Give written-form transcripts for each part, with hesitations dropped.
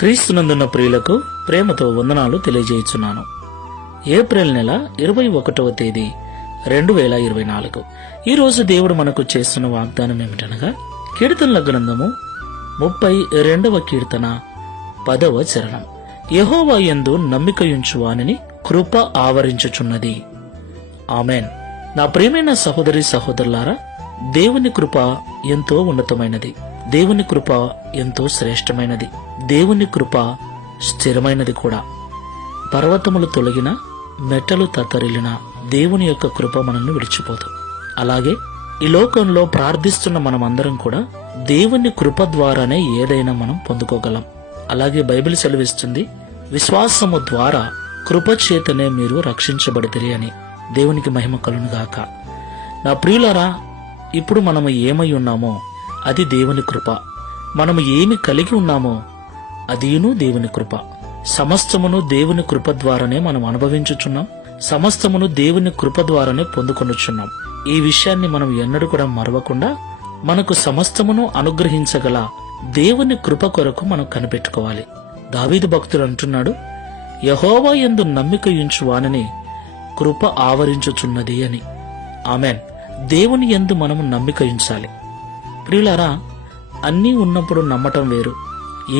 క్రీస్తునందున్న ప్రియులకు ప్రేమతో వందనాలు తెలియజేయుచున్నాను. ఏప్రిల్ నెల 21వ తేదీ 2024. ఈరోజు దేవుడు మనకు చేస్తున్న వాగ్దానం ఏమిటనగా, కీర్తనల గ్రంథము 32వ కీర్తన 10వ చరణం. యెహోవా యందు నమ్మికయుంచు వానిని కృప ఆవరించుచున్నది. ఆమెన్. నా ప్రియమైన సహోదరి సహోదరులారా, దేవుని కృప ఎంతో ఉన్నతమైనది. దేవుని కృప ఎంతో శ్రేష్టమైనది. దేవుని కృప స్థిరమైనది కూడా. పర్వతములు తొలగిన, మెట్టలు తత్తరిల్లిన దేవుని యొక్క కృప మనల్ని విడిచిపోదు. అలాగే ఈ లోకంలో ప్రార్థిస్తున్న మనమందరం కూడా దేవుని కృప ద్వారానే ఏదైనా మనం పొందుకోగలం. అలాగే బైబిల్ సెలవిస్తుంది, విశ్వాసము ద్వారా కృప చేతనే మీరు రక్షించబడితిరి అని. దేవునికి మహిమ కలుగునుగాక. నా ప్రియులారా, ఇప్పుడు మనము ఏమై ఉన్నామో అది దేవుని కృప. మనము ఏమి కలిగి ఉన్నామో అదియును దేవుని కృప. సమస్తమును దేవుని కృప ద్వారానే మనం అనుభవించుచున్నాం. సమస్తమును దేవుని కృప ద్వారానే పొందుకొనుచున్నాం. ఈ విషయాన్ని మనం ఎన్నడూ కూడా మరవకుండా మనకు సమస్తమును అనుగ్రహించగల దేవుని కృప కొరకు మనం కనిపెట్టుకోవాలి. దావీదు భక్తుడు అంటున్నాడు, యెహోవా యందు నమ్మికయుంచు వానిని కృప ఆవరించుచున్నది అని. ఆమెన్. దేవుని యందు మనము నమ్మికయుంచాలి. ప్రియులారా, అన్నీ ఉన్నప్పుడు నమ్మటం వేరు,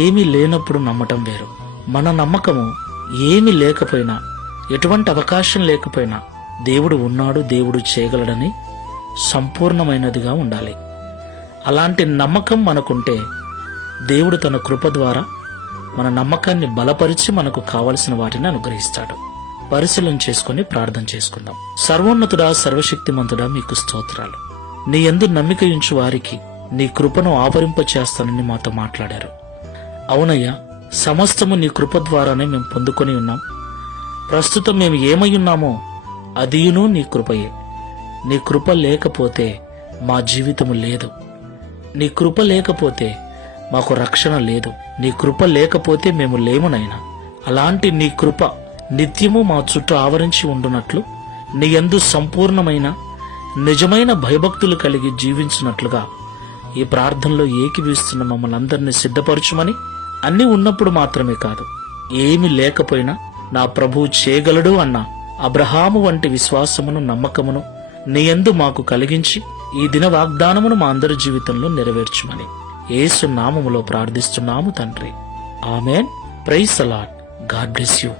ఏమీ లేనప్పుడు నమ్మటం వేరు. మన నమ్మకము ఏమీ లేకపోయినా, ఎటువంటి అవకాశం లేకపోయినా దేవుడు ఉన్నాడు, దేవుడు చేయగలడని సంపూర్ణమైనదిగా ఉండాలి. అలాంటి నమ్మకం మనకుంటే దేవుడు తన కృప ద్వారా మన నమ్మకాన్ని బలపరిచి మనకు కావలసిన వాటిని అనుగ్రహిస్తాడు. పరిశీలన చేసుకుని ప్రార్థన చేసుకుందాం. సర్వోన్నతుడా, సర్వశక్తిమంతుడా, మీకు స్తోత్రాలు. నీ యందు నమ్మికయుంచు వారికి నీ కృపను ఆవరింప చేస్తానని మాతో మాట్లాడారు. అవునయ్యా, సమస్తము నీ కృప ద్వారానే మేము పొందుకొని ఉన్నాం. ప్రస్తుతం మేము ఏమై ఉన్నామో అదియును నీ కృపయే. నీ కృప లేకపోతే మా జీవితము లేదు. నీ కృప లేకపోతే మాకు రక్షణ లేదు. నీ కృప లేకపోతే మేము లేమునైనా. అలాంటి నీ కృప నిత్యము మా చుట్టూ ఆవరించి ఉండునట్లు, నీ యందు సంపూర్ణమైన నిజమైన భయభక్తులు కలిగి జీవించినట్లుగా ఈ ప్రార్థనలో ఏకీభవిస్తున్న మమ్మల్ని అందరినీ సిద్ధపరచుమని, అన్నీ ఉన్నప్పుడు మాత్రమే కాదు, ఏమీ లేకపోయినా నా ప్రభువు చేయగలడు అన్న అబ్రహాము వంటి విశ్వాసమును, నమ్మకమును నీ యందు మాకు కలిగించి ఈ దిన వాగ్దానమును మా అందరి జీవితంలో నెరవేర్చుమని యేసు నామములో ప్రార్థిస్తున్నాము తండ్రి. Amen. Praise the Lord. God bless you.